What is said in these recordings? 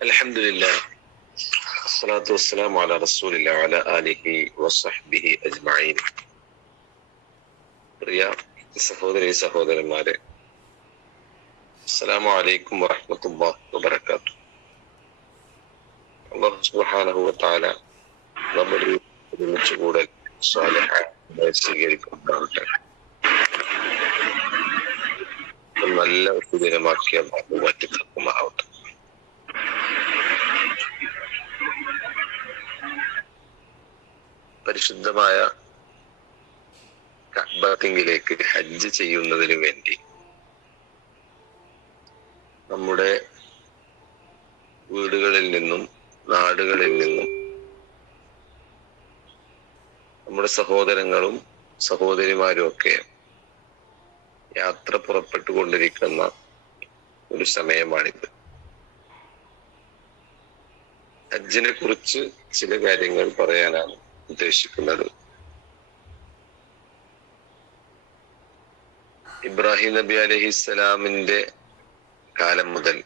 الحمد لله الصلاة والسلام على رسول الله وعلى آله وصحبه أجمعين പ്രിയ സഹോദരി സഹോദരന്മാരെ അസ്സലാമു അലൈക്കും വറഹ്മത്തുള്ളാഹി വബറകാത്തു അല്ലാഹു സുബ്ഹാനഹു വ തആല നമ്മുടെ ഒരുമിച്ച് കൂടൽ സ്വാലിഹായി സ്വീകരിക്കുന്നുണ്ടാവട്ടെ നല്ല ഒരു ദിനമാക്കിയ മാറ്റി തീർക്കുമാറാവട്ടെ പരിശുദ്ധമായ കബത്തിങ്കിലേക്ക് ഹജ്ജ് ചെയ്യുന്നതിന് വേണ്ടി നമ്മുടെ വീടുകളിൽ നിന്നും നാടുകളിൽ നിന്നും നമ്മുടെ സഹോദരങ്ങളും സഹോദരിമാരും ഒക്കെ യാത്ര പുറപ്പെട്ടുകൊണ്ടിരിക്കുന്ന ഒരു സമയമാണിത്. ഹജ്ജിനെ കുറിച്ച് ചില കാര്യങ്ങൾ പറയാനാണ് ഉദ്ദേശിക്കുന്നത്. ഇബ്രാഹിം നബി അലഹിസ്സലാമിന്റെ കാലം മുതൽ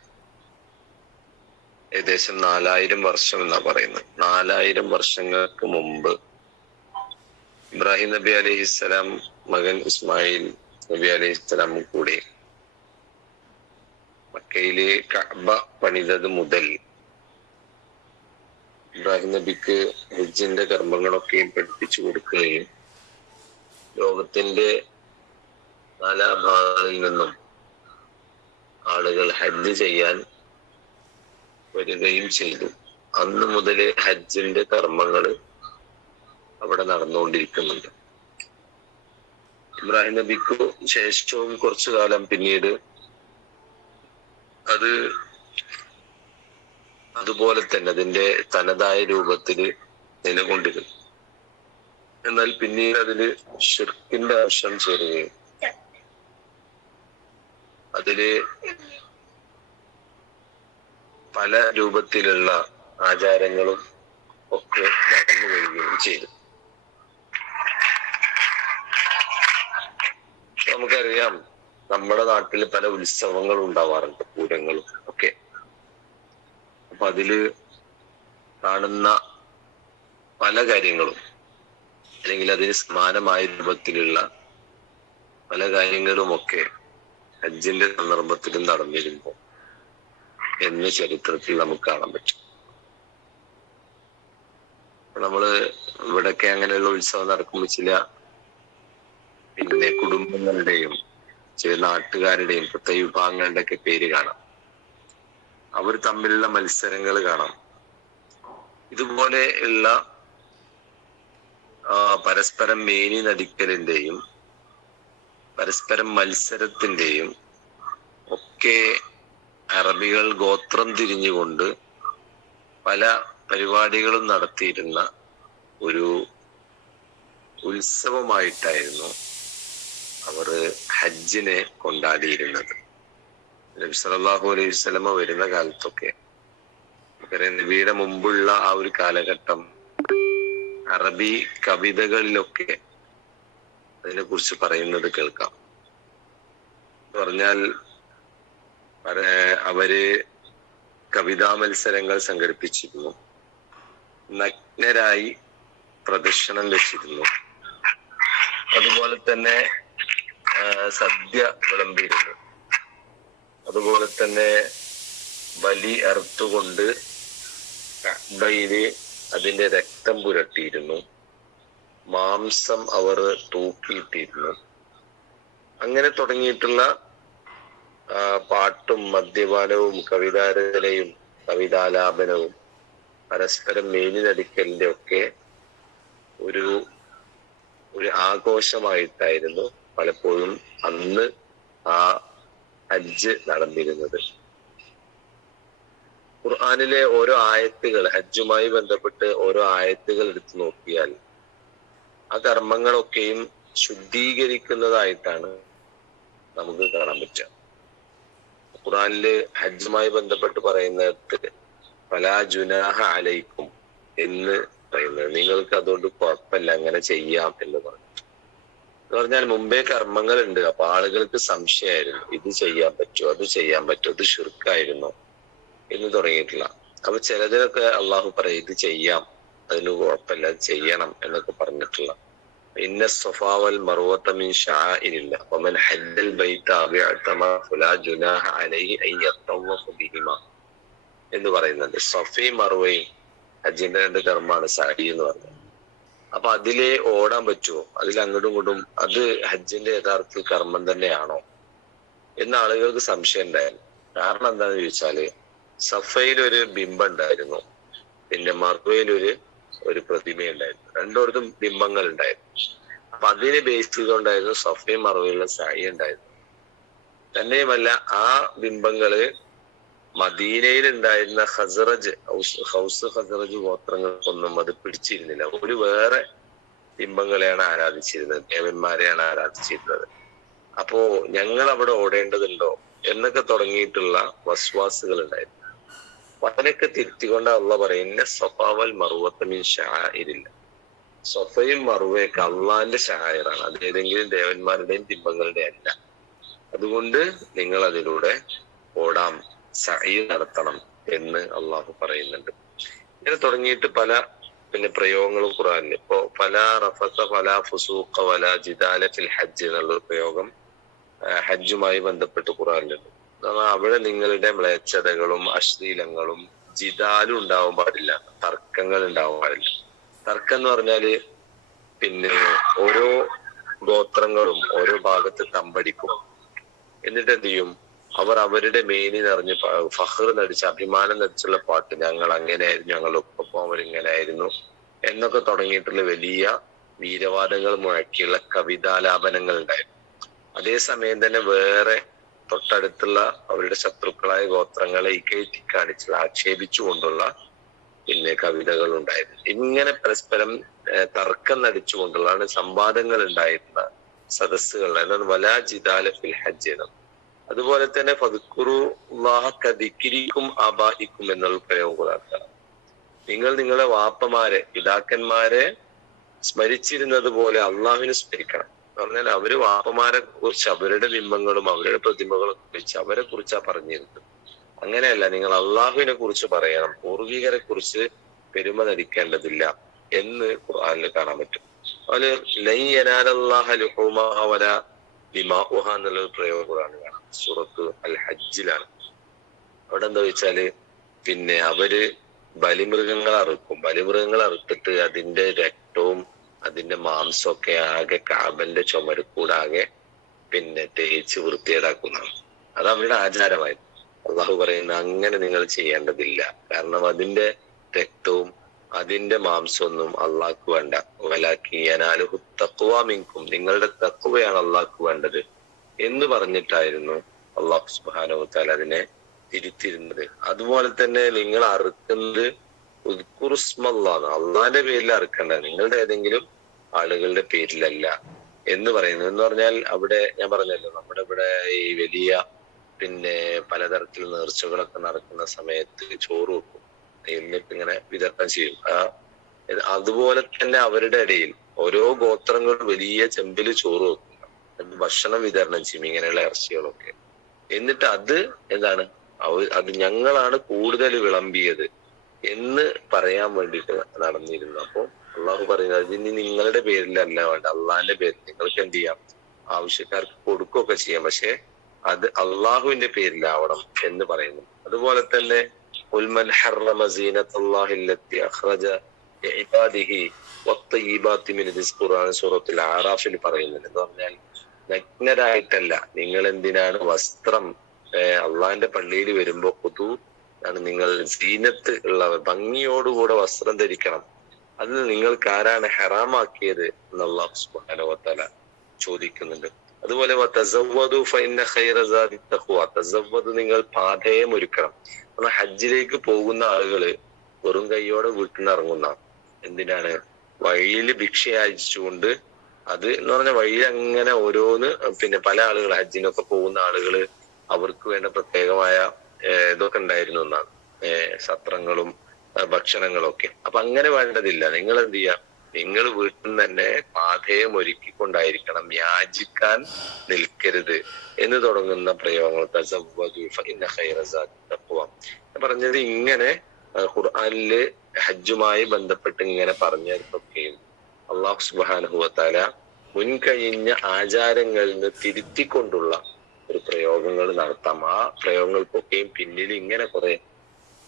ഏകദേശം നാലായിരം വർഷം എന്നാ പറയുന്നത്. നാലായിരം വർഷങ്ങൾക്ക് മുമ്പ് ഇബ്രാഹിം നബി അലഹിസ്സലാം മകൻ ഇസ്മായിൽ നബി അലഹിസ്സലാമും കൂടെ മക്കയിലെ കഅബ പണിതത് മുതൽ ഇബ്രാഹിം നബിക്ക് ഹജ്ജിന്റെ കർമ്മങ്ങളൊക്കെയും പഠിപ്പിച്ചു കൊടുക്കുകയും ലോകത്തിന്റെ നാലാഭാഗങ്ങളിൽ നിന്നും ആളുകൾ ഹജ്ജ് ചെയ്യാൻ വരികയും ചെയ്തു. അന്ന് മുതലേ ഹജ്ജിന്റെ കർമ്മങ്ങൾ അവിടെ നടന്നുകൊണ്ടിരിക്കുന്നുണ്ട്. ഇബ്രാഹിം നബിക്കു ശേഷവും കുറച്ചു കാലം പിന്നീട് അത് അതുപോലെ തന്നെ അതിന്റെ തനതായ രൂപത്തിൽ നിലകൊണ്ടിരുന്നു. എന്നാൽ പിന്നീട് അതിൽ ഷിർക്കിന്റെ ആവശ്യം ചേരുകയും അതിൽ പല രൂപത്തിലുള്ള ആചാരങ്ങളും ഒക്കെ നടന്നു വരികയും ചെയ്തു. നമുക്കറിയാം നമ്മുടെ നാട്ടിൽ പല ഉത്സവങ്ങളും ഉണ്ടാവാറുണ്ട് പൂരങ്ങളും ഒക്കെ. അപ്പൊ അതിൽ കാണുന്ന പല കാര്യങ്ങളും അല്ലെങ്കിൽ അതിന് സമാനമായ രൂപത്തിലുള്ള പല കാര്യങ്ങളും ഒക്കെ ഹജ്ജിന്റെ സന്ദർഭത്തിൽ നടന്നിരുന്നു എന്ന് ചരിത്രത്തിൽ നമുക്ക് കാണാൻ പറ്റും. നമ്മൾ ഇവിടൊക്കെ അങ്ങനെയുള്ള ഉത്സവം നടക്കുമ്പോൾ ചില പിന്നെ കുടുംബങ്ങളുടെയും ചില നാട്ടുകാരുടെയും പ്രത്യേക വിഭാഗങ്ങളുടെ ഒക്കെ പേര് കാണാം. അവർ തമ്മിലുള്ള മത്സരങ്ങൾ കാണാം. ഇതുപോലെ ഉള്ള പരസ്പരം മേനി നടിക്കലിന്റെയും പരസ്പരം മത്സരത്തിന്റെയും ഒക്കെ അറബികൾ ഗോത്രം തിരിഞ്ഞുകൊണ്ട് പല പരിപാടികളും നടത്തിയിരുന്ന ഒരു ഉത്സവമായിട്ടായിരുന്നു അവർ ഹജ്ജിനെ കൊണ്ടാടിയിരുന്നത്. നബി സല്ലല്ലാഹു അലൈഹി വസല്ലമ വരുന്ന കാലത്തൊക്കെ നബിയുടെ മുമ്പുള്ള ആ ഒരു കാലഘട്ടം അറബി കവിതകളിലൊക്കെ അതിനെ കുറിച്ച് പറയുന്നത് കേൾക്കാം. പറഞ്ഞാൽ അവർ കവിതാ മത്സരങ്ങൾ സംഘടിപ്പിച്ചിരുന്നു. നഗ്നരായി പ്രദർശനം വെച്ചിരുന്നു. അതുപോലെ തന്നെ സദ്യ വിളമ്പിയിരുന്നു അതുപോലെ തന്നെ ബലി അറുത്തുകൊണ്ട് കബയിൽ അതിന്റെ രക്തം പുരട്ടിയിരുന്നു. മാംസം അവർ തൂക്കിയിട്ടിരുന്നു. അങ്ങനെ തുടങ്ങിയിട്ടുള്ള പാട്ടും മദ്യപാനവും കവിതാരചനയും കവിതാലാപനവും പരസ്പരം മേനി നടിക്കലിന്റെ ഒക്കെ ഒരു ഒരു ആഘോഷമായിട്ടായിരുന്നു പലപ്പോഴും അന്ന് ആ ഹജ്ജ് നടന്നിരുന്നത്. ഖുർആാനിലെ ഓരോ ആയത്തുകൾ ഹജ്ജുമായി ബന്ധപ്പെട്ട് ഓരോ ആയത്തുകൾ എടുത്തു നോക്കിയാൽ ആ കർമ്മങ്ങളൊക്കെയും ശുദ്ധീകരിക്കുന്നതായിട്ടാണ് നമുക്ക് കാണാൻ പറ്റുക. ഖുറാനിൽ ഹജ്ജുമായി ബന്ധപ്പെട്ട് പറയുന്നിടത്ത് ഫലാ ജുനാഹ അലൈക്കും എന്ന് പറയുന്നത്. നിങ്ങൾക്ക് അതുകൊണ്ട് കുഴപ്പമില്ല അങ്ങനെ ചെയ്യാം എന്ന് പറഞ്ഞു. എന്ന് പറഞ്ഞാൽ മുമ്പേ കർമ്മങ്ങൾ ഉണ്ട് അപ്പൊ ആളുകൾക്ക് സംശയമായിരുന്നു ഇത് ചെയ്യാൻ പറ്റുമോ അത് ചെയ്യാൻ പറ്റുമോ ഇത് ഷിർക്കായിരുന്നു എന്ന് തുടങ്ങിയിട്ടില്ല അപ്പൊ ചിലതിലൊക്കെ അള്ളാഹു പറയും ഇത് ചെയ്യാം അതിന് കുഴപ്പമില്ല അത് ചെയ്യണം എന്നൊക്കെ പറഞ്ഞിട്ടില്ല ഇന്ന സ്വഫാവൽ മറുവത്തമിൻ ഷാഇരില്ല വമൻ ഹജ്ജൽ അലൈഹി അൻ എന്ന് പറയുന്നുണ്ട്. സഫി മറുവയും ഹജ്ജിന്റെ രണ്ട് കർമ്മമാണ് സാരി എന്ന് പറഞ്ഞത് അപ്പൊ അതിലെ ഓടാൻ പറ്റുമോ അതിൽ അങ്ങോട്ടും ഇങ്ങോട്ടും അത് ഹജ്ജിന്റെ യഥാർത്ഥ കർമ്മം തന്നെയാണോ? എന്ന ആളുകൾക്ക് സംശയം ഉണ്ടായിരുന്നു. കാരണം എന്താണെന്ന് ചോദിച്ചാൽ സഫയിൽ ഒരു ബിംബം ഉണ്ടായിരുന്നു പിന്നെ മർവയിൽ ഒരു ഒരു പ്രതിമ ഉണ്ടായിരുന്നു രണ്ടോടത്തും ബിംബങ്ങൾ ഉണ്ടായിരുന്നു അപ്പൊ അതിനെ ബേസ് ചെയ്തുകൊണ്ടായിരുന്നു സഫയും മറവയിലുള്ള സായി ഉണ്ടായിരുന്നു തന്നെയുമല്ല ആ ബിംബങ്ങൾ മദീനയിൽ ഉണ്ടായിരുന്ന ഹസറജ് ഹൗസ് ഹൗസ് ഹസറജ് ഗോത്രങ്ങൾക്കൊന്നും അത് പിടിച്ചിരുന്നില്ല. ഒരു വേറെ ബിംബങ്ങളെയാണ് ആരാധിച്ചിരുന്നത്. ദേവന്മാരെയാണ് ആരാധിച്ചിരുന്നത്. അപ്പോ ഞങ്ങൾ അവിടെ ഓടേണ്ടതുണ്ടോ എന്നൊക്കെ തുടങ്ങിയിട്ടുള്ള വസ്വാസുകൾ ഉണ്ടായിരുന്നു അതിനൊക്കെ തിരുത്തിക്കൊണ്ട് അള്ള പറയുന്ന സ്വഭാവൽ മറുവത്തമിൻ ഷായിരില്ല സ്വഫയും മറുവയൊക്കെ അള്ളാന്റെ ഷായറാണ് അത് ഏതെങ്കിലും ദേവന്മാരുടെയും ബിംബങ്ങളുടെയും അല്ല. അതുകൊണ്ട് നിങ്ങൾ അതിലൂടെ ഓടാം. സഹി നടത്തണം എന്ന് അള്ളാഹു പറയുന്നുണ്ട്. ഇങ്ങനെ തുടങ്ങിയിട്ട് പല പിന്നെ പ്രയോഗങ്ങളും ഖുറാനിൽ ഇപ്പോ പല റഫസ പല ഫുസൂഖ വല ജിദാല ഫിൽ ഹജ്ജ് എന്നുള്ള പ്രയോഗം ഹജ്ജുമായി ബന്ധപ്പെട്ട് ഖുറാനിലുണ്ട് അവിടെ നിങ്ങളുടെ മ്ലേച്ഛതകളും അശ്ലീലങ്ങളും ജിദാലും ഉണ്ടാവാൻ പാടില്ല തർക്കങ്ങൾ ഉണ്ടാവാൻ പാടില്ല. തർക്കം എന്ന് പറഞ്ഞാൽ പിന്നെ ഓരോ ഗോത്രങ്ങളും ഓരോ ഭാഗത്ത് തമ്പടിക്കും. എന്നിട്ട് എന്ത് ചെയ്യും? അവർ അവരുടെ മേനി നിറഞ്ഞ് ഫഹർ നടിച്ച അഭിമാനം നടിച്ചുള്ള പാട്ട് ഞങ്ങൾ അങ്ങനെയായിരുന്നു ഞങ്ങൾ ഒപ്പം അവരിങ്ങനെയായിരുന്നു എന്നൊക്കെ തുടങ്ങിയിട്ടുള്ള വലിയ വീരവാദങ്ങൾ മുഴക്കിയുള്ള കവിതാലാപനങ്ങൾ ഉണ്ടായിരുന്നു. അതേസമയം തന്നെ വേറെ തൊട്ടടുത്തുള്ള അവരുടെ ശത്രുക്കളായ ഗോത്രങ്ങളെ ഇകഴ്ത്തി കാണിച്ചുള്ള ആക്ഷേപിച്ചുകൊണ്ടുള്ള പിന്നെ കവിതകൾ ഉണ്ടായിരുന്നു. ഇങ്ങനെ പരസ്പരം തർക്കം നടിച്ചുകൊണ്ടുള്ളതാണ് സംവാദങ്ങൾ ഉണ്ടായിരുന്ന സദസ്സുകൾ എന്നാൽ വലാ ജിദാല ഫിൽ ഹജ്ജ് അതുപോലെ തന്നെ ഫതുക്കുറു ദിക്കിരിക്കും ആബാഹിക്കും എന്നുള്ള കൂടാത്ത നിങ്ങൾ നിങ്ങളെ വാപ്പമാരെ പിതാക്കന്മാരെ സ്മരിച്ചിരുന്നത് പോലെ അള്ളാഹുവിനെ സ്മരിക്കണം. പറഞ്ഞാൽ അവർ വാപ്പമാരെ കുറിച്ച് അവരുടെ ബിംബങ്ങളും അവരുടെ പ്രതിമകളും കുറിച്ച് അവരെ കുറിച്ചാ പറഞ്ഞിരുന്നത്. അങ്ങനെയല്ല നിങ്ങൾ അള്ളാഹുവിനെ കുറിച്ച് പറയണം. പൂർവികരെ കുറിച്ച് പെരുമ നടിക്കേണ്ടതില്ല എന്ന് ഖുർആാനിൽ കാണാൻ പറ്റും. അതുപോലെ ലൈ യനാലല്ലാഹ ലുഹൂമഹ വല ദിമാഉഹ എന്നുള്ള ഒരു പ്രയോഗം കൂടാണ് കാണാം. സൂറത്ത് അൽ ഹജ്ജിലാണ് അവിടെ എന്താ വെച്ചാൽ പിന്നെ അവർ ബലിമൃഗങ്ങൾ അറുക്കും. ബലിമൃഗങ്ങൾ അറുത്തിട്ട് അതിന്റെ രക്തവും അതിന്റെ മാംസമൊക്കെ ആകെ കാബന്റെ ചുമരക്കൂടാകെ പിന്നെ തേച്ച് വൃത്തിയേടാക്കുന്നതാണ് അത് അവരുടെ ആചാരമായിരുന്നു. അള്ളാഹു പറയുന്ന അങ്ങനെ നിങ്ങൾ ചെയ്യേണ്ടതില്ല. കാരണം അതിന്റെ രക്തവും അതിന്റെ മാംസമൊന്നും അള്ളാഹ്ക്ക് വേണ്ട. വലാക്കിയനാലുഹു തക്കുവാമിങ്കും നിങ്ങളുടെ തക്കുവയാണ് അള്ളാഹ്ക്ക് വേണ്ടത് എന്ന് പറഞ്ഞിട്ടായിരുന്നു അള്ളാഹു സുബാനോ താല അതിനെ തിരുത്തിരുന്നത് അതുപോലെ തന്നെ നിങ്ങൾ അറുക്കുന്നത് ഉദ്കുറുസ്മല്ലാണ് അള്ളാന്റെ പേരിൽ അറുക്കണ്ട. നിങ്ങളുടെ ഏതെങ്കിലും ആളുകളുടെ പേരിലല്ല എന്ന് പറയുന്നു എന്ന് പറഞ്ഞാൽ അവിടെ ഞാൻ പറഞ്ഞല്ലോ നമ്മുടെ ഇവിടെ ഈ വലിയ പിന്നെ പലതരത്തിൽ നേർച്ചകളൊക്കെ നടക്കുന്ന സമയത്ത് ചോറ് വെക്കും. ഇങ്ങനെ വിതരണം ചെയ്യും. ആ അതുപോലെ തന്നെ അവരുടെ ഇടയിൽ ഓരോ ഗോത്രങ്ങളും വലിയ ചെമ്പിൽ ചോറ് വെക്കുന്ന ഭക്ഷണം വിതരണം ചെയ്യും ഇങ്ങനെയുള്ള ഇറച്ചികളൊക്കെ. എന്നിട്ട് അത് എന്താണ്? അത് ഞങ്ങളാണ് കൂടുതൽ വിളമ്പിയത് എന്ന് പറയാൻ വേണ്ടിയിട്ട് നടന്നിരുന്നു. അപ്പൊ അള്ളാഹു പറയുന്നത് അതിന് നിങ്ങളുടെ പേരിലല്ല വേണ്ട അള്ളാഹിന്റെ പേരിൽ നിങ്ങൾക്ക് എന്ത് ചെയ്യാം? ആവശ്യക്കാർക്ക് കൊടുക്കുകയൊക്കെ ചെയ്യാം. പക്ഷെ അത് അള്ളാഹുവിന്റെ പേരിലാവണം എന്ന് പറയുന്നു. അതുപോലെ തന്നെ ഉൽമൻ ഹറമ സീനത്തുല്ലാഹി അല്ലത്തി അഖ്റജ ഇബാദിഹി വത്തയ്യിബാത്തി മിൻ ഖുർആൻ സൂറത്തുൽ ആറാഫിൽ പറയുന്നുണ്ട് എന്ന് പറഞ്ഞാൽ നഗ്നരായിട്ടല്ല. നിങ്ങൾ എന്തിനാണ് വസ്ത്രം അള്ളാഹിന്റെ പള്ളിയിൽ വരുമ്പോ പുതു ആണ് നിങ്ങൾ സീനത്ത് ഉള്ള ഭംഗിയോടുകൂടെ വസ്ത്രം ധരിക്കണം. അത് നിങ്ങൾക്ക് ആരാണ് ഹെറാമാക്കിയത് എന്ന് അള്ളാഹു സുബ്ഹാനഹു വതആല ചോദിക്കുന്നുണ്ട്. അതുപോലെ നിങ്ങൾ പാതയം ഒരുക്കണം കാരണം ഹജ്ജിലേക്ക് പോകുന്ന ആളുകൾ വെറും കൈയോടെ വീട്ടിൽ നിന്ന് ഇറങ്ങുന്ന എന്തിനാണ്? വഴിയിൽ ഭിക്ഷ യാചിച്ചുകൊണ്ട് അത് എന്ന് പറഞ്ഞ വഴിയിൽ അങ്ങനെ ഓരോന്ന് പിന്നെ പല ആളുകൾ ഹജ്ജിനൊക്കെ പോകുന്ന ആളുകൾ അവർക്ക് വേണ്ട പ്രത്യേകമായ ഇതൊക്കെ ഉണ്ടായിരുന്നു എന്നാണ്. സത്രങ്ങളും ഭക്ഷണങ്ങളും ഭക്ഷണങ്ങളൊക്കെ. അപ്പൊ അങ്ങനെ വേണ്ടതില്ല. നിങ്ങൾ എന്ത് ചെയ്യാം നിങ്ങൾ വീട്ടിൽ തന്നെ പാഥേയം ഒരുക്കിക്കൊണ്ടായിരിക്കണം യാചിക്കാൻ നിൽക്കരുത് എന്ന് തുടങ്ങുന്ന പ്രയോഗങ്ങൾ. പറഞ്ഞത് ഇങ്ങനെ ഖുർആാനിൽ ഹജ്ജുമായി ബന്ധപ്പെട്ട് ഇങ്ങനെ പറഞ്ഞതൊക്കെ അള്ളാഹു സുബാനുഹുവത്താല മുൻകഴിഞ്ഞ ആചാരങ്ങളിൽ നിന്ന് തിരുത്തിക്കൊണ്ടുള്ള ഒരു പ്രയോഗങ്ങൾ നടത്താം. ആ പ്രയോഗങ്ങൾക്കൊക്കെയും പിന്നിൽ ഇങ്ങനെ കുറെ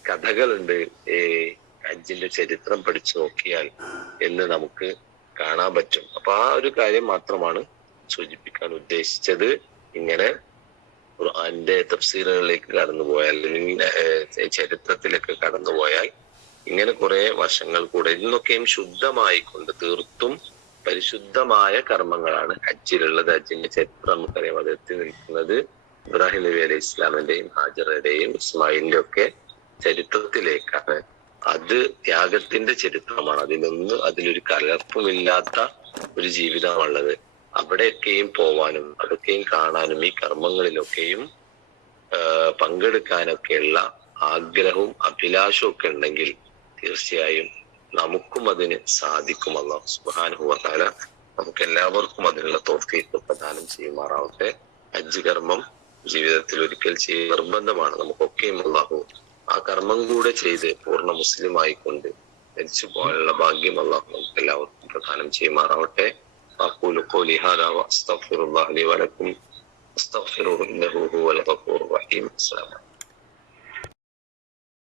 കഥകളുണ്ട്. ഏ ഹജ്ജിന്റെ ചരിത്രം പഠിച്ചു നോക്കിയാൽ എന്ന് നമുക്ക് കാണാൻ പറ്റും. അപ്പൊ ആ ഒരു കാര്യം മാത്രമാണ് സൂചിപ്പിക്കാൻ ഉദ്ദേശിച്ചത്. ഇങ്ങനെ ഖുർആന്റെ കടന്നു പോയാൽ അല്ലെങ്കിൽ ചരിത്രത്തിലൊക്കെ കടന്നു പോയാൽ ഇങ്ങനെ കുറെ വർഷങ്ങൾ കൂടെ ഇന്നൊക്കെയും ശുദ്ധമായിക്കൊണ്ട് തീർത്തും പരിശുദ്ധമായ കർമ്മങ്ങളാണ് ഹജ്ജിലുള്ളത് ഹജ്ജിന്റെ ചരിത്രം നമുക്കറിയാം. അത് എത്തി നിൽക്കുന്നത് ഇബ്രാഹിം നബി അലൈഹി ഇസ്ലാമിന്റെയും ഹാജറയുടെയും ഇസ്മായിലിന്റെ ഒക്കെ ചരിത്രത്തിലേക്കാണ്. അത് ത്യാഗത്തിന്റെ ചരിത്രമാണ്. അതിലൊന്നും അതിലൊരു കലർപ്പുമില്ലാത്ത ഒരു ജീവിതമാണുള്ളത്. അവിടെയൊക്കെയും പോവാനും അതൊക്കെയും കാണാനും ഈ കർമ്മങ്ങളിലൊക്കെയും പങ്കെടുക്കാനൊക്കെയുള്ള ആഗ്രഹവും അഭിലാഷവും ഒക്കെ ഉണ്ടെങ്കിൽ തീർച്ചയായും നമുക്കും അതിന് സാധിക്കും അള്ളാഹു തആല നമുക്ക് എല്ലാവർക്കും അതിനുള്ള തോഫീക്ക് പ്രദാനം ചെയ്യുമാറാവട്ടെ. ഹജ്ജ് കർമ്മം ജീവിതത്തിൽ ഒരിക്കൽ ചെയ്യ നിർബന്ധമാണ്. നമുക്കൊക്കെയും അള്ളാഹു ആ കർമ്മം കൂടെ ചെയ്ത് പൂർണ്ണ മുസ്ലിം ആയിക്കൊണ്ട് മരിച്ചു പോകാനുള്ള ഭാഗ്യം അള്ളാഹു നമുക്ക് എല്ലാവർക്കും പ്രദാനം ചെയ്യുമാറാവട്ടെ أقول قولي هذا وأستغفر الله لي ولكم استغفروه إنه هو الغفور الرحيم السلام عليكم